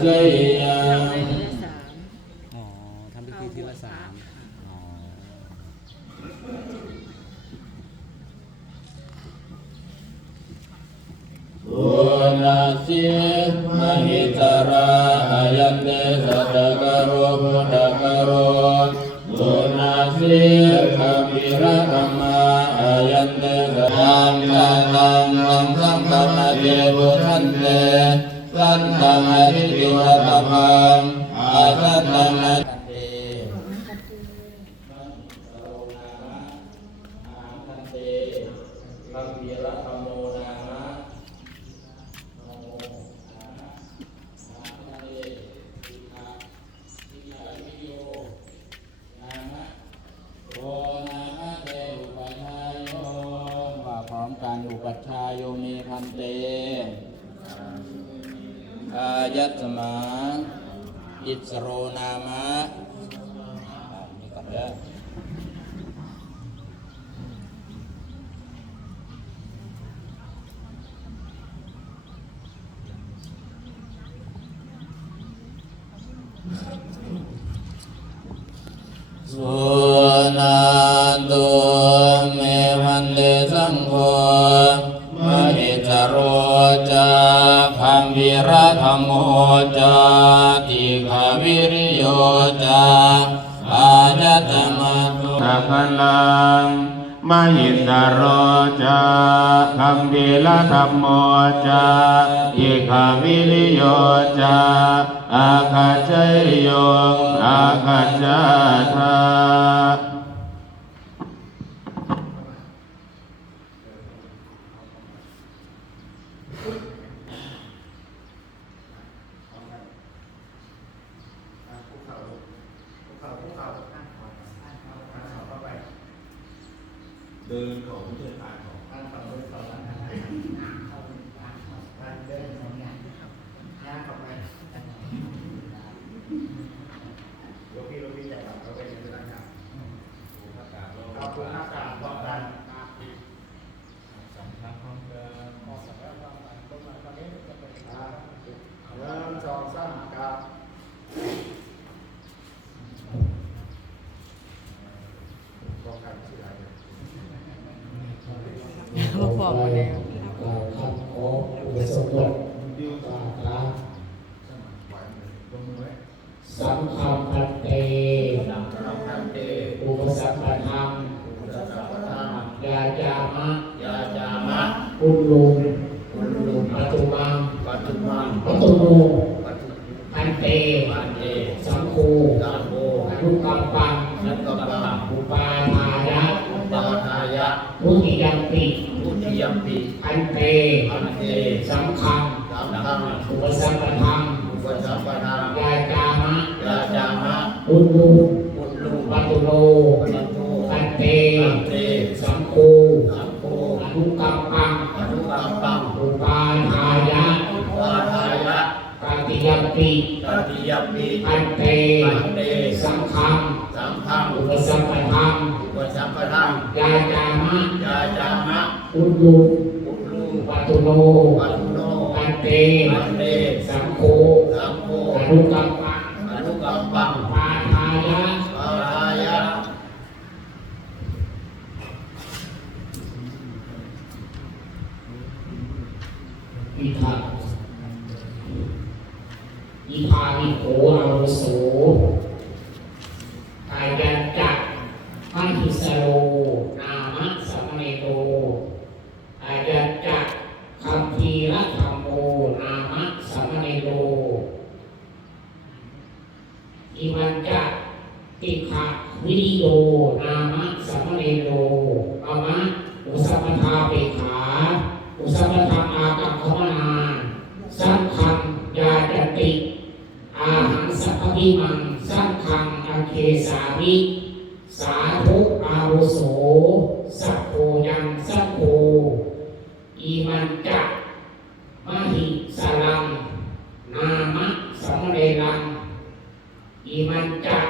เสยังอ๋อทำพิธีทีละสามอ๋ออุนัสิมหิตราอายันเตสัตกโรพุทธกโรโอนัสิ ติวัตมังอาสัตตังอริเตบังวีระธรรมโมนามะโมอาทะเลสิกาสิกขาวิโยนามะโอนามะเตอุปัชายโยว่าพร้อมการูปัชชายมีพันเตอายัตสมา อิสโรนามะอ่านี่ก่อนเด้อสุนันตุ พลังมหิสโรจาคัมวิรธรรมโมจาอิขาวิริโยจาอาคาจยโยอาคาจาธา เดินของเดินทางของท่านทำด้วยตอนนั้นท่านเดินของงานงานต่อไปโยกี้โยกี้ใหญ่ครับเราไปยังไม่ได้ครับขอบคุณมากครับบอกกันสำคัญของเดิมขอสำคัญของการต้นไม้ตอนนี้จะเป็นการเริ่มสองสามครับบอกกันชื่ออะไร มา พร้อมกันแล้วกล่าวคำขออุปสมบทกล่าวลาสังฆพันเตอุปสัมปทานยาจามะยาจามะ อุลุง ยมปิพันเตอันเตสังฆังสัมพังอุปสัมปทานอุปสัมปทานยาจามะยาจามะอุลุงอุลุปัตตุโนปัจจุพันเตอันเตสังโฆสังโฆอนุกัมปังอนุกัมปังอุปาทายะปาทายะกติยัมปิตติยมปิอันเตอันเตสังฆังสัมพังอุปสัมปทานอุปสัมปทานยาจามะยาจามะอุลุงอุลุ ปันโนอันเตอันเตสังโฆสังโฆอนุกัมปังอนุกัมปังปาทายะปาทายะอิทาอิทาวิโกอาวุโสกายัญจักพันธิสโรนามะสัมเนโตอายัญจักคัมภีระธรรมโมนามะสัมเนโตอิมันจัก ติขะวิริโยนามะสัมเนโตอมะอุสัมปทาเปขาอุสัมปทาอากังคมนาสังคังยาจติอาหังสัพพิมังสังคังอเคสามิสาธุอาวุโสสัพโพยังสัพโพอีมันจักมหิสลังนามะสัมเรลังอิมันจัก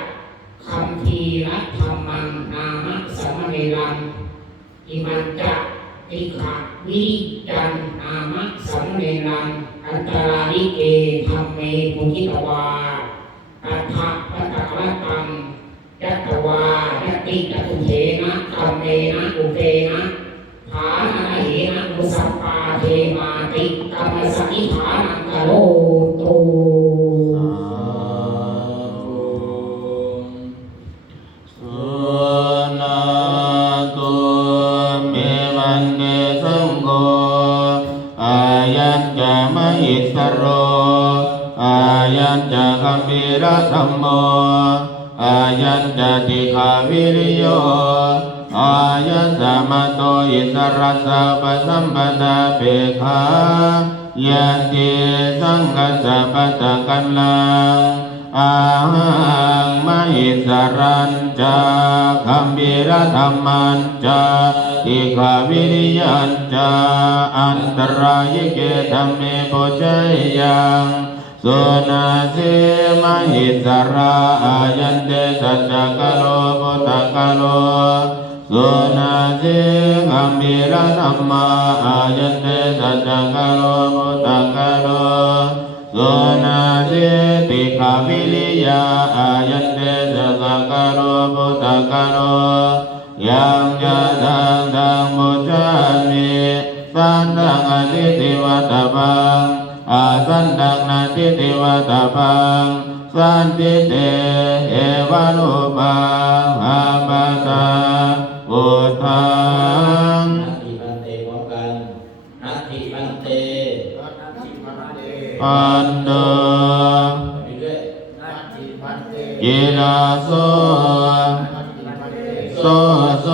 คัมภีรัธรรมังนามะสัมเรลังอิมันจักติขะวิจันนามะสัมเรลังอันตราลิเกธรรมเมปุจิตวาอัฏฐปัตตะกะตังยัตตวายติจตุเทนะธรรมเมนะอุเทนะฐานะเหนะมุสัปปาเทมาติกรรมสนิฐานังกโล อายัญจติขาวิริโยอายัญจะมโตอิสรัสสะปะสัมปทาเปขายันติสังกัสสะปะตะกัลลังอาหังมหิสรัญจาคัมภีรธรรมันจาอิขาวิริยัญจาอันตรายเกธรรมเมปุจยัง สุนาสิมหิสราอายันเตสัจจกโลปุตตะกโลสุนาสิคัมภีรธรรมาอายันเตสัจจกโลปุตตะกโลสุนาสิติขาวิริยาอายันเตสะกะกโรปุตตะกโรยังยะทังทังมุจามิสันตังอติติวัตปัง อาสันตังนาติติวัตปังสันติเตเอวะโลปังอาปะตาพุทธังนาทีบันเตพร้อมกันนาทีบันเตนัตถิพันเตปันโดไปเรื่อยนัตถิพันเตกิลาโสนัตถิพันเตโสโส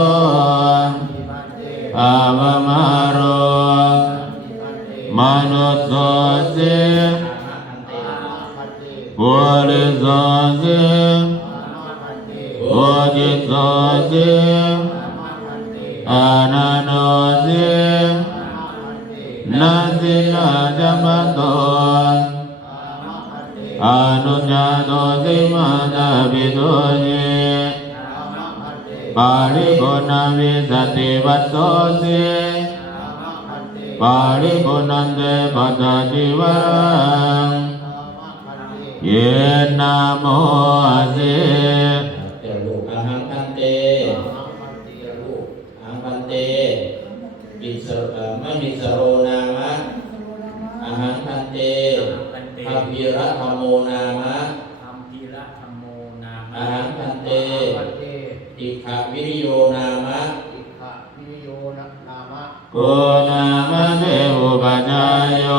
นัตถิพันเตอาวมา สิอานานโนสินาพันเนาสินาจัมโตอานาพันเตอานุญาโตสิมาตาปิโตเยปาริโกนาวิสติวัตโตสิอานาพันเตปาริโกนันเตปัตตจิวังอานาพันเยนาโมเส เดี๋ยวลูกอาหังพันเต อานาพันเต เดี๋ยวลูกอาหังพันเตมิสรเอ่อมมิ สโรนามะอาหังพันเตคัมภีระธรรมโมนามะธรรมพีระธรรมโมนาอาหังพันเตพันเตติขะวิริโยนามะอิขะวิโยนะนามะโกนามะเทอุปจายโย